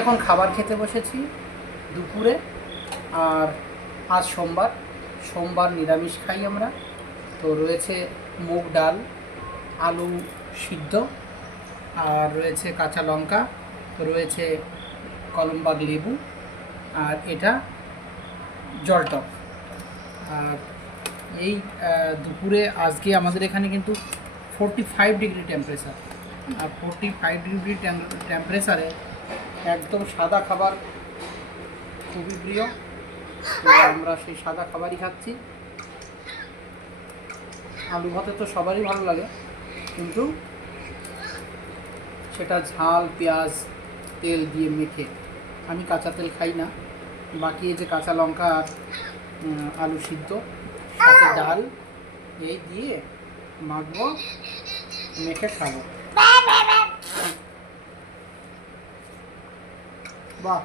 এখন খাবার খেতে বসেছি দুপুরে। আর আজ সোমবার নিরামিষ খাই আমরা। তো রয়েছে মুগ ডাল, আলু সিদ্ধ, আর রয়েছে কাঁচা লঙ্কা, রয়েছে কলমবাগ লেবু, আর এটা জলটক। আর এই দুপুরে আজকে আমাদের এখানে কিন্তু 45 ডিগ্রি টেম্পারেচার। আর 45 ডিগ্রি টেম্পারেচারে একদম সাদা খাবার খুবই প্রিয়। তো আমরা সেই সাদা খাবারই খাচ্ছি। আলু ভাতে তো সবারই ভালো লাগে, কিন্তু সেটা ঝাল পেঁয়াজ তেল দিয়ে মেখে। আমি কাঁচা তেল খাই না। বাকি এই যে কাঁচা লঙ্কা আর আলু সিদ্ধ সাথে ডাল এই দিয়ে মাখবো, মেখে খাবো। বাহ।